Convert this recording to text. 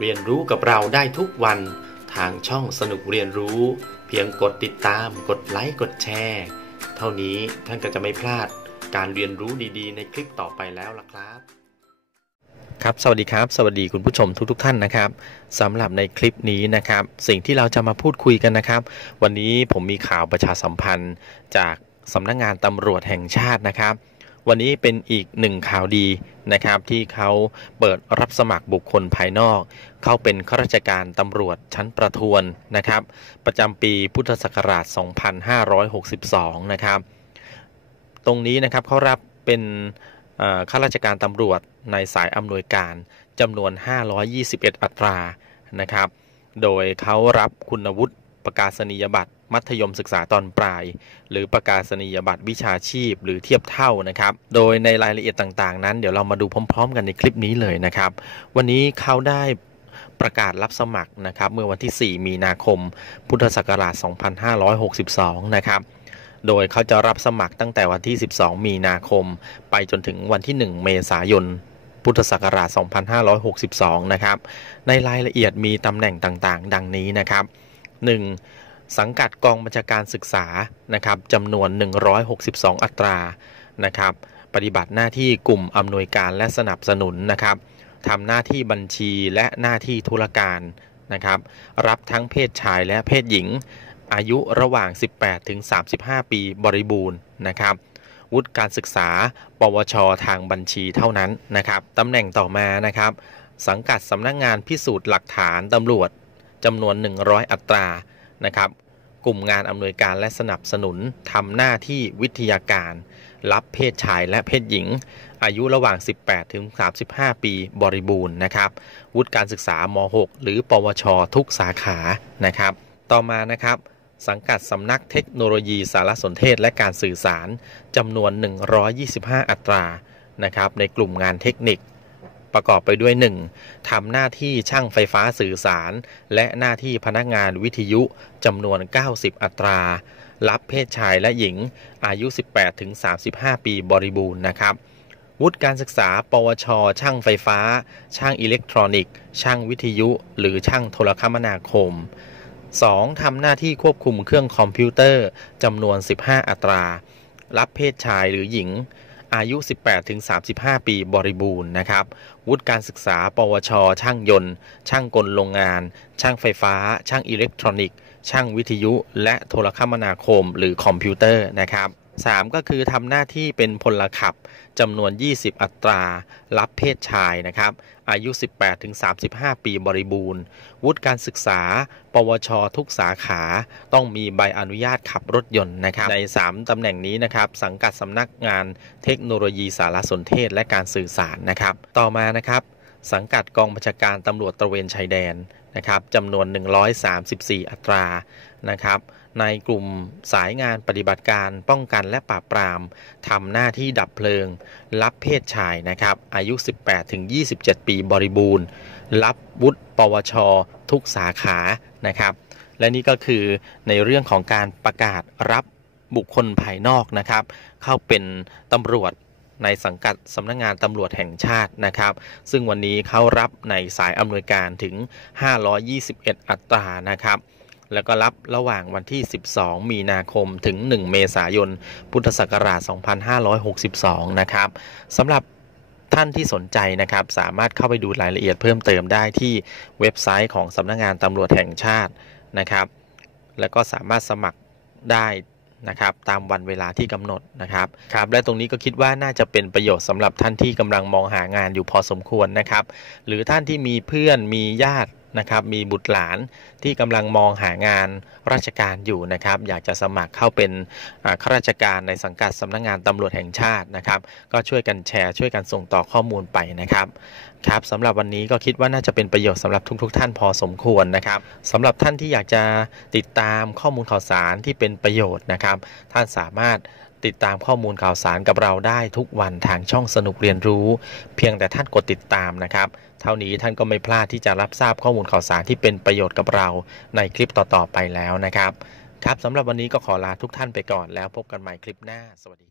เรียนรู้กับเราได้ทุกวัน ทางช่องสนุกเรียนรู้ เพียงกดติดตาม กดไลค์ กดแชร์ เท่านี้ท่านก็จะไม่พลาดการเรียนรู้ดีๆ ในคลิปต่อไปแล้วล่ะครับ ครับ สวัสดีครับ สวัสดีคุณผู้ชมทุกๆทท่านนะครับสำหรับในคลิปนี้นะครับ สิ่งที่เราจะมาพูดคุยกันนะครับ วันนี้ผมมีข่าวประชาสัมพันธ์จากสำนักงงานตำรวจแห่งชาตินะครับ วันนี้เป็นอีกหนึ่งข่าวดีนะครับที่เขาเปิดรับสมัครบุคคลภายนอก เข้าเป็นข้าราชการตำรวจชั้นประทวนนะครับ ประจำปีพุทธศักราช 2562 นะครับ ตรงนี้นะครับเขารับเป็นข้าราชการตำรวจในสายอำนวยการจำนวน 521 อัตรานะครับ โดยเขารับคุณวุฒิประกาศนียบัตร มัธยมศึกษาตอนปลาย หรือประกาศนียบัตรวิชาชีพ หรือเทียบเท่านะครับ โดยในรายละเอียดต่างๆ นั้น เดี๋ยวเรามาดูพร้อม ๆ กันในคลิปนี้เลยนะครับ วันนี้เขาได้ประกาศรับสมัครนะครับ เมื่อวันที่ 4 มีนาคม พุทธศักราช 2562 นะครับโดยเขาจะรับสมัครตั้งแต่วันที่ 12 มีนาคม ไปจนถึงวันที่ 1 เมษายน พุทธศักราช 2562 นะครับ ในรายละเอียดมีตำแหน่งต่างๆ ดังนี้นะครับ 1. สังกัดกองบัญชาการศึกษานะครับจำนวน 162 อัตรานะครับ ปฏิบัติหน้าที่กลุ่มอำนวยการและสนับสนุนนะครับทำหน้าที่บัญชีและหน้าที่ธุรการนะครับ รับทั้งเพศชายและเพศหญิง อายุระหว่าง 18 ถึง 35 ปีบริบูรณ์นะครับ วุฒิการศึกษา ปวช ทางบัญชีเท่านั้นนะครับตำแหน่งต่อมานะครับ สังกัดสำนักงงานพิสูจน์หลักฐานตำรวจจำนวน 100 อัตรา นะครับ กลุ่มงานอำนวยการและสนับสนุนทำหน้าที่วิทยาการ รับเพศชายและเพศหญิง อายุระหว่าง 18 ถึง 35 ปีบริบูรณ์นะครับ วุฒิการศึกษาม 6 หรือ ปวช ทุกสาขานะครับ ต่อมานะครับสังกัดสำนักเทคโนโลยีสารสนเทศและการสื่อสารจำนวน 125 อัตรานะครับในกลุ่มงานเทคนิค ประกอบไปด้วย 1. ทำหน้าที่ช่างไฟฟ้าสื่อสาร และหน้าที่พนักงานวิทยุจำนวน 90 อัตรา รับเพศชายและหญิง อายุ 18-35 ปีบริบูรณ์นะครับวุฒิการศึกษา ปวช ช่างไฟฟ้า ช่างอิเล็กทรอนิกส์ ช่างวิทยุ หรือช่างโทรคมนาคม 2. ทำหน้าที่ควบคุมเครื่องคอมพิวเตอร์จำนวน 15 อัตรา รับเพศชายหรือหญิง อายุ 18-35 ปีบริบูรณ์นะครับ วุฒิการศึกษา ปวช ช่างยนต์ ช่างกลโรงงาน ช่างไฟฟ้า ช่างอิเล็กทรอนิกส์ ช่างวิทยุ และโทรคมนาคม หรือคอมพิวเตอร์นะครับ 3. ก็คือทำหน้าที่เป็นพลขับจำนวน 20 อัตรา รับเพศชายนะครับ อายุ 18-35 ปีบริบูรณ์ วุฒิการศึกษา ปวช ทุกสาขา ต้องมีใบอนุญาตขับรถยนต์นะครับ ใน 3ตำแหน่งนี้นะครับ สังกัดสำนักงานเทคโนโลยีสารสนเทศและการสื่อสารนะครับ ต่อมานะครับสังกัดกองบัญชาการตำรวจตระเวนชายแดนนะครับจำนวน 134 อัตรานะครับ ในกลุ่มสายงานปฏิบัติการป้องกันและปราบปรามทำหน้าที่ดับเพลิง รับเพศชายนะครับ อายุ 18-27 ปีบริบูรณ์ รับวุฒิปวช ทุกสาขานะครับ และนี่ก็คือในเรื่องของการประกาศรับบุคคลภายนอกนะครับ เข้าเป็นตำรวจในสังกัดสำนักงงานตำรวจแห่งชาตินะครับ ซึ่งวันนี้เขารับในสายอำนวยการถึง 521 อัตรานะครับ แล้วก็รับระหว่างวันที่ 12 มีนาคมถึง 1 เมษายน พุทธศักราช 2562 นะครับสำหรับท่านที่สนใจนะครับ สามารถเข้าไปดูรายละเอียดเพิ่มเติมได้ที่เว็บไซต์ของสำนักงงานตำรวจแห่งชาตินะครับ แล้วก็สามารถสมัครได้นะครับตามวันเวลาที่กำหนดนะครับครับและตรงนี้ก็คิดว่าน่าจะเป็นประโยชน์สำหรับท่านที่กำลังมองหางานอยู่พอสมควรนะครับ หรือท่านที่มีเพื่อนมีญาติ นะครับมีบุตรหลานที่กำลังมองหางานราชการอยู่นะครับ อยากจะสมัครเข้าเป็นข้าราชการในสังกัดสำนักงงานตำรวจแห่งชาตินะครับ ก็ช่วยกันแชร์ช่วยกันส่งต่อข้อมูลไปนะครับครับสำหรับวันนี้ก็คิดว่าน่าจะเป็นประโยชน์สำหรับทุกๆทท่านพอสมควรนะครับสำหรับท่านที่อยากจะติดตามข้อมูลข่าวสารที่เป็นประโยชน์นะครับ ท่านสามารถ ติดตามข้อมูลข่าวสารกับเราได้ทุกวันทางช่องสนุกเรียนรู้ เพียงแต่ท่านกดติดตามนะครับ เท่านี้ท่านก็ไม่พลาดที่จะรับทราบข้อมูลข่าวสารที่เป็นประโยชน์กับเราในคลิปต่อๆไปแล้วนะครับ ครับสำหรับวันนี้ก็ขอลาทุกท่านไปก่อนแล้วพบกันใหม่คลิปหน้า สวัสดี